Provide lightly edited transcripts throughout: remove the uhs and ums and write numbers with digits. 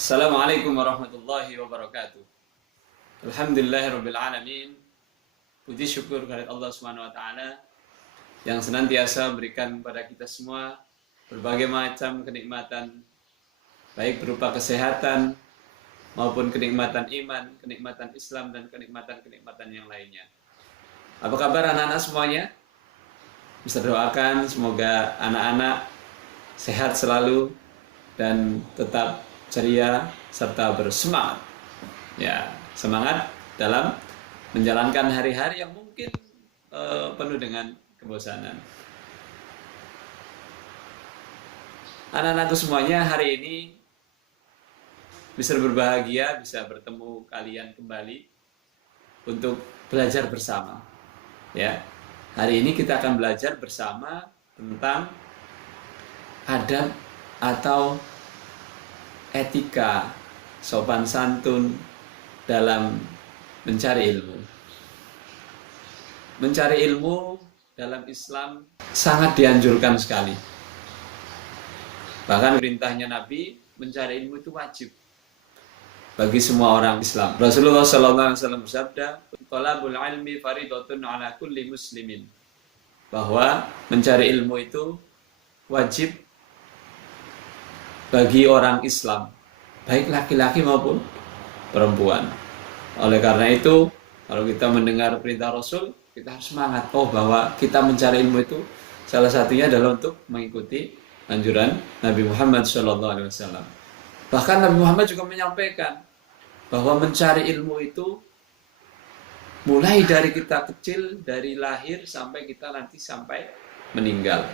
Assalamualaikum warahmatullahi wabarakatuh. Alhamdulillahirabbil alamin. Puji syukur kehadirat Allah Subhanahu wa taala yang senantiasa berikan kepada kita semua berbagai macam kenikmatan, baik berupa kesehatan maupun kenikmatan iman, kenikmatan Islam dan kenikmatan-kenikmatan yang lainnya. Apa kabar anak-anak semuanya? Bisa doakan semoga anak-anak sehat selalu dan tetap ceria serta bersemangat. Ya, semangat dalam menjalankan hari-hari yang mungkin penuh dengan kebosanan. Anak-anakku semuanya, hari ini bisa berbahagia, bisa bertemu kalian kembali untuk belajar bersama. Ya, hari ini kita akan belajar bersama tentang adab atau etika sopan santun dalam mencari ilmu. Mencari ilmu dalam Islam sangat dianjurkan sekali. Bahkan perintahnya Nabi, mencari ilmu itu wajib bagi semua orang Islam. Rasulullah SAW bersabda, "Thalabul ilmi faridatun ala kulli muslimin." Bahwa mencari ilmu itu wajib bagi orang Islam, baik laki-laki maupun perempuan. Oleh karena itu, kalau kita mendengar perintah Rasul, kita harus semangat. Bahwa kita mencari ilmu itu salah satunya adalah untuk mengikuti anjuran Nabi Muhammad SAW. Bahkan Nabi Muhammad juga menyampaikan bahwa mencari ilmu itu mulai dari kita kecil, dari lahir sampai kita nanti sampai meninggal.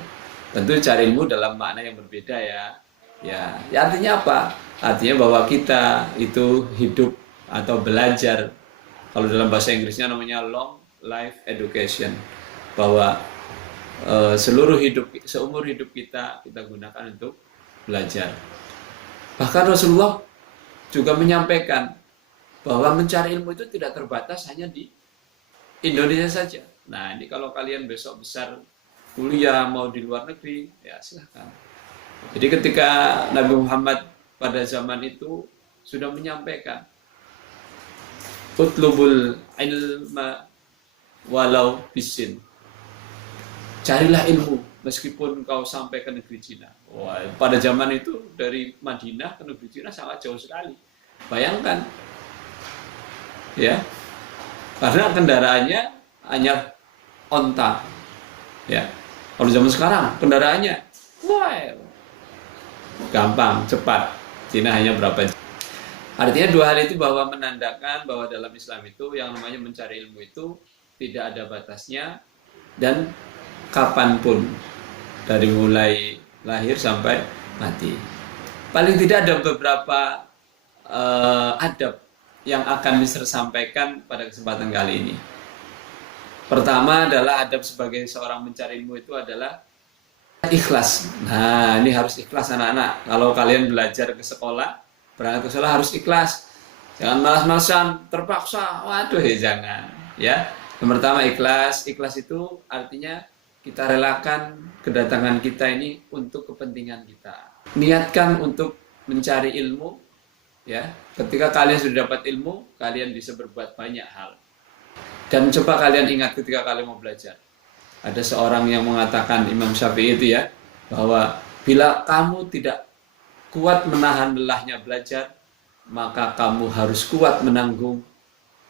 Tentu cari ilmu dalam makna yang berbeda ya. Ya, artinya apa? Artinya bahwa kita itu hidup atau belajar. Kalau dalam bahasa Inggrisnya namanya long life education. Bahwa seumur hidup kita gunakan untuk belajar. Bahkan Rasulullah juga menyampaikan bahwa mencari ilmu itu tidak terbatas hanya di Indonesia saja. Nah, ini kalau kalian besok besar kuliah mau di luar negeri, ya silahkan. Jadi ketika Nabi Muhammad pada zaman itu sudah menyampaikan utlubul ilma walau bisin. Carilah ilmu meskipun kau sampai ke negeri Cina. Wah, pada zaman itu dari Madinah ke negeri Cina sangat jauh sekali. Bayangkan. Ya. Karena kendaraannya hanya onta. Ya. Kalau zaman sekarang kendaraannya gampang, cepat. Cina hanya berapa jam. Artinya dua hal itu bahwa menandakan bahwa dalam Islam itu yang namanya mencari ilmu itu tidak ada batasnya dan kapanpun, dari mulai lahir sampai mati. Paling tidak ada beberapa adab yang akan bisa sampaikan pada kesempatan kali ini. Pertama adalah adab sebagai seorang mencari ilmu itu adalah ikhlas. Nah, ini harus ikhlas anak-anak. Kalau kalian belajar ke sekolah, berangkat ke sekolah harus ikhlas. Jangan malas-malasan, terpaksa. Waduh, jangan. Ya. Yang pertama ikhlas. Ikhlas itu artinya kita relakan kedatangan kita ini untuk kepentingan kita. Niatkan untuk mencari ilmu. Ya. Ketika kalian sudah dapat ilmu, kalian bisa berbuat banyak hal. Dan coba kalian ingat ketika kalian mau belajar. Ada seorang yang mengatakan, Imam Syafi'i itu ya, bahwa bila kamu tidak kuat menahan lelahnya belajar, maka kamu harus kuat menanggung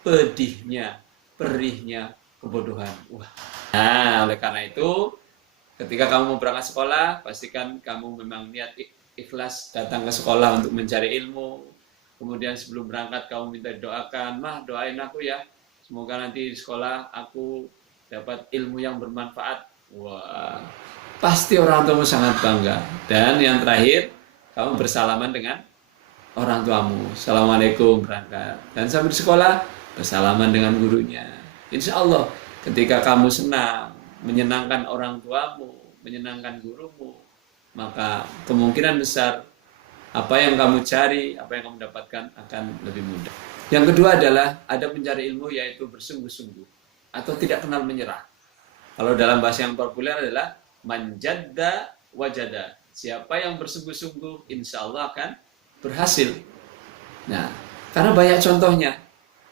pedihnya, perihnya kebodohan. Wah. Nah, oleh karena itu, ketika kamu mau berangkat sekolah, pastikan kamu memang niat ikhlas datang ke sekolah untuk mencari ilmu. Kemudian sebelum berangkat kamu minta doakan, "Mah, doain aku ya, semoga nanti di sekolah aku dapat ilmu yang bermanfaat." Wah, pasti orang tuamu sangat bangga. Dan yang terakhir, kamu bersalaman dengan orang tuamu. Assalamualaikum, berangkat. Dan sampai di sekolah, bersalaman dengan gurunya. Insya Allah, ketika kamu senang, menyenangkan orang tuamu, menyenangkan gurumu, maka kemungkinan besar apa yang kamu cari, apa yang kamu dapatkan akan lebih mudah. Yang kedua adalah adab mencari ilmu, yaitu bersungguh-sungguh atau tidak kenal menyerah. Kalau dalam bahasa yang populer adalah manjadda wajada. Siapa yang bersungguh-sungguh, insya Allah akan berhasil. Nah, karena banyak contohnya.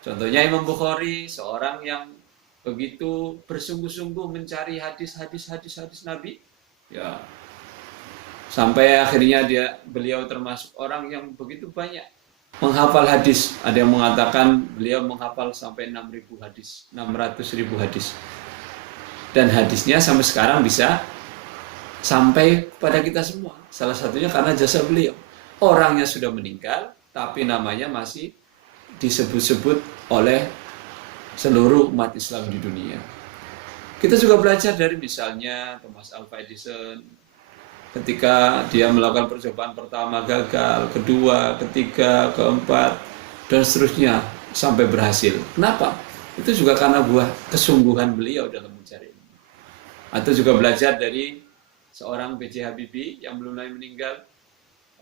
Contohnya Imam Bukhari, seorang yang begitu bersungguh-sungguh mencari hadis Nabi, ya sampai akhirnya beliau termasuk orang yang begitu banyak menghafal hadis. Ada yang mengatakan beliau menghafal sampai 6.000 hadis, 600.000 hadis. Dan hadisnya sampai sekarang bisa sampai pada kita semua. Salah satunya karena jasa beliau. Orangnya sudah meninggal, tapi namanya masih disebut-sebut oleh seluruh umat Islam di dunia. Kita juga belajar dari misalnya Thomas Alva Edison, ketika dia melakukan percobaan pertama gagal, kedua, ketiga, keempat, dan seterusnya sampai berhasil. Kenapa? Itu juga karena buah kesungguhan beliau dalam mencari ilmu. Atau juga belajar dari seorang B.J. Habibie yang belum lagi meninggal,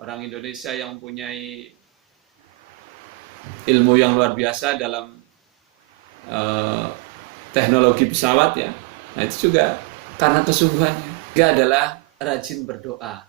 orang Indonesia yang mempunyai ilmu yang luar biasa dalam teknologi pesawat ya. Nah itu juga karena kesungguhannya. Dia adalah rajin berdoa.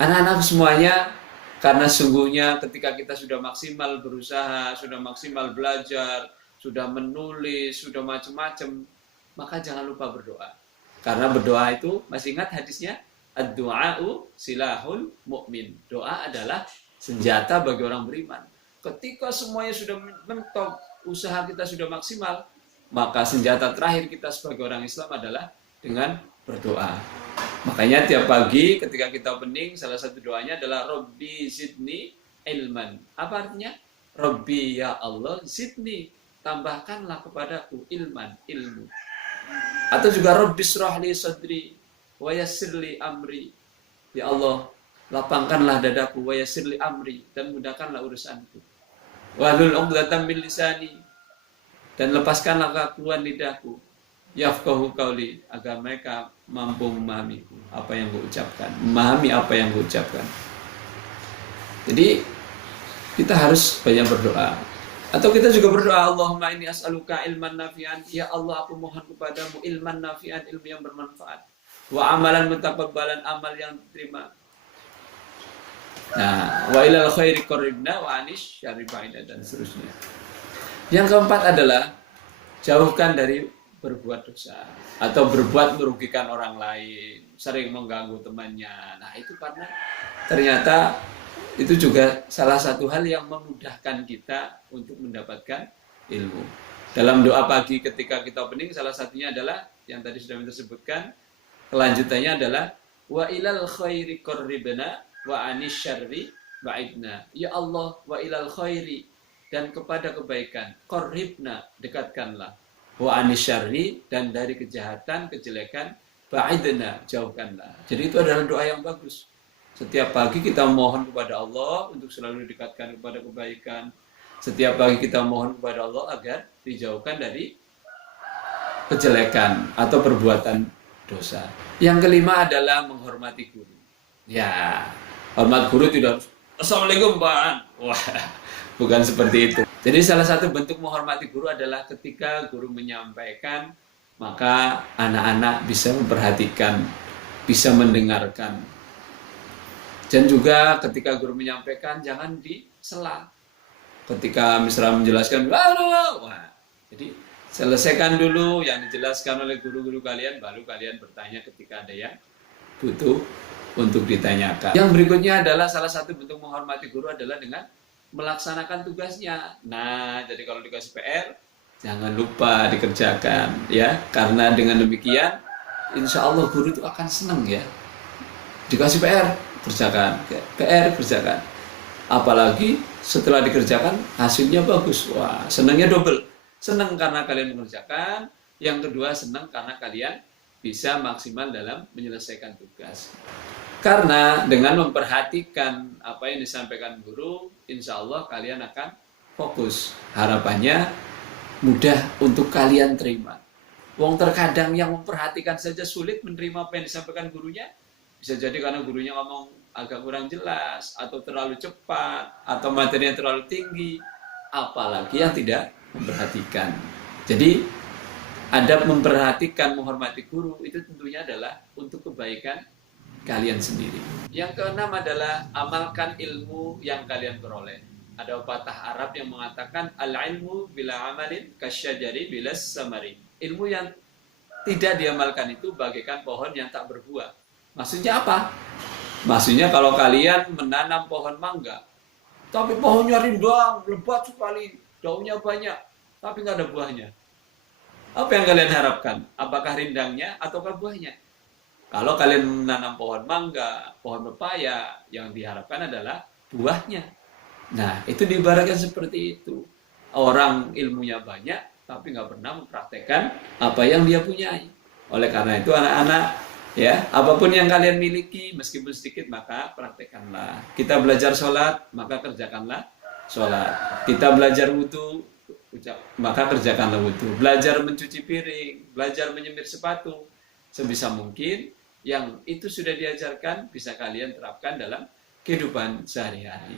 Anak-anak semuanya, karena sungguhnya ketika kita sudah maksimal berusaha, sudah maksimal belajar, sudah menulis, sudah macam-macam, maka jangan lupa berdoa. Karena berdoa itu, masih ingat hadisnya? Ad-du'a'u silahul mu'min. Doa adalah senjata bagi orang beriman. Ketika semuanya sudah mentok, usaha kita sudah maksimal, maka senjata terakhir kita sebagai orang Islam adalah dengan berdoa. Makanya tiap pagi ketika kita opening, salah satu doanya adalah Rabbi zidni ilman. Apa artinya? Rabbi ya Allah zidni, tambahkanlah kepadaku ilman, ilmu. Atau juga Rabbi srahli sadri wa yassirli amri. Ya Allah, lapangkanlah dadaku wa yassirli amri, dan mudahkanlah urusanku. Wahlul 'uqdatam min lisani, dan lepaskanlah kekakuan lidahku. Yafqahu qauli, agar mereka mampu memahamiku, apa yang kuucapkan, memahami apa yang kuucapkan. Jadi kita harus banyak berdoa. Atau kita juga berdoa, Allahumma inni as'aluka ilman nafi'an. Ya Allah, aku mohon kepadamu ilman nafi'an, ilmu yang bermanfaat. Wa amalan mutaqabbalan, amal yang diterima. Nah, wa ilal khairi qarribna wa anish syarri ba'ida, dan seterusnya. Yang keempat adalah jauhkan dari berbuat dosa atau berbuat merugikan orang lain, sering mengganggu temannya. Nah, itu karena ternyata itu juga salah satu hal yang memudahkan kita untuk mendapatkan ilmu. Dalam doa pagi ketika kita opening, salah satunya adalah yang tadi sudah kita sebutkan, kelanjutannya adalah wa ilal khairi qarribna wa anish syarri ba'idna. Ya Allah, wa ilal khairi, dan kepada kebaikan, qarribna, dekatkanlah, wa anish syarri, dan dari kejahatan, kejelekan, ba'idna, jauhkanlah. Jadi itu adalah doa yang bagus. Setiap pagi kita mohon kepada Allah untuk selalu didekatkan kepada kebaikan. Setiap pagi kita mohon kepada Allah agar dijauhkan dari kejelekan atau perbuatan dosa. Yang kelima adalah menghormati guru. Ya, hormat guru tidak harus Assalamualaikum Pak. Wah, bukan seperti itu. Jadi salah satu bentuk menghormati guru adalah ketika guru menyampaikan, maka anak-anak bisa memperhatikan, bisa mendengarkan. Dan juga ketika guru menyampaikan, jangan disela. Ketika misalnya menjelaskan, wah, jadi selesaikan dulu yang dijelaskan oleh guru-guru kalian, baru kalian bertanya ketika ada yang butuh untuk ditanyakan. Yang berikutnya adalah salah satu bentuk menghormati guru adalah dengan melaksanakan tugasnya. Nah, jadi kalau dikasih PR, jangan lupa dikerjakan, ya. Karena dengan demikian, insya Allah guru itu akan senang, ya. Dikasih PR, kerjakan, PR kerjakan. Apalagi setelah dikerjakan hasilnya bagus, wah, senangnya double. Senang karena kalian mengerjakan, yang kedua senang karena kalian bisa maksimal dalam menyelesaikan tugas. Karena dengan memperhatikan apa yang disampaikan guru, insya Allah kalian akan fokus. Harapannya mudah untuk kalian terima. Wong terkadang yang memperhatikan saja sulit menerima apa yang disampaikan gurunya. Bisa jadi karena gurunya ngomong agak kurang jelas, atau terlalu cepat, atau materinya terlalu tinggi. Apalagi yang tidak memperhatikan. Jadi adab memperhatikan, menghormati guru itu tentunya adalah untuk kebaikan kalian sendiri. Yang keenam adalah amalkan ilmu yang kalian peroleh. Ada pepatah Arab yang mengatakan al-ilmu bila amalin kasyajari bila samari. Ilmu yang tidak diamalkan itu bagaikan pohon yang tak berbuah. Maksudnya apa? Maksudnya kalau kalian menanam pohon mangga, tapi pohonnya rindang, lebat sekali, daunnya banyak, tapi nggak ada buahnya. Apa yang kalian harapkan? Apakah rindangnya ataukah buahnya? Kalau kalian menanam pohon mangga, pohon pepaya, yang diharapkan adalah buahnya. Nah, itu diibaratkan seperti itu. Orang ilmunya banyak, tapi nggak pernah mempraktekkan apa yang dia punyai. Oleh karena itu anak-anak, ya, apapun yang kalian miliki, meskipun sedikit, maka praktekkanlah. Kita belajar sholat, maka kerjakanlah sholat. Kita belajar wudhu, maka kerjakanlah wudhu. Belajar mencuci piring, belajar menyemir sepatu, sebisa mungkin yang itu sudah diajarkan bisa kalian terapkan dalam kehidupan sehari-hari.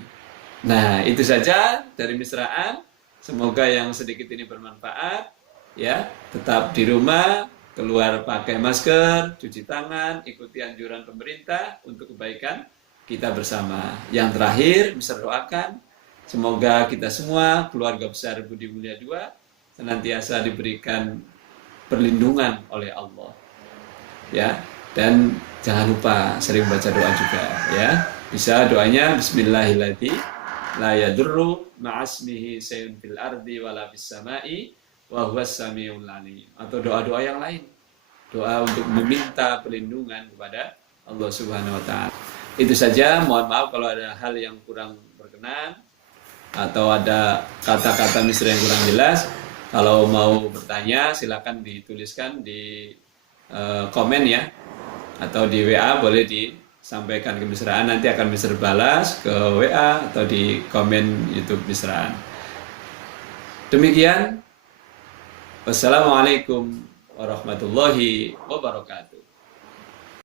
Nah, itu saja dari Misraan. Semoga yang sedikit ini bermanfaat. Ya, tetap di rumah, keluar pakai masker, cuci tangan, ikuti anjuran pemerintah untuk kebaikan kita bersama. Yang terakhir, bisa doakan semoga kita semua, keluarga besar Budi Mulia II, senantiasa diberikan perlindungan oleh Allah. Ya, dan jangan lupa sering baca doa juga, ya. Bisa doanya Bismillahirrahmanirrahim. La yadurru ma'asmihi sayyun fil ardi wala fis sama'i wa huwas samiul alim. Atau doa-doa yang lain. Doa untuk meminta perlindungan kepada Allah Subhanahu wa taala. Itu saja, mohon maaf kalau ada hal yang kurang berkenan atau ada kata-kata misra yang kurang jelas. Kalau mau bertanya silakan dituliskan di komen ya, atau di WA boleh disampaikan ke Misraan, nanti akan Mister balas ke WA atau di komen YouTube Misraan. Demikian, wassalamualaikum warahmatullahi wabarakatuh.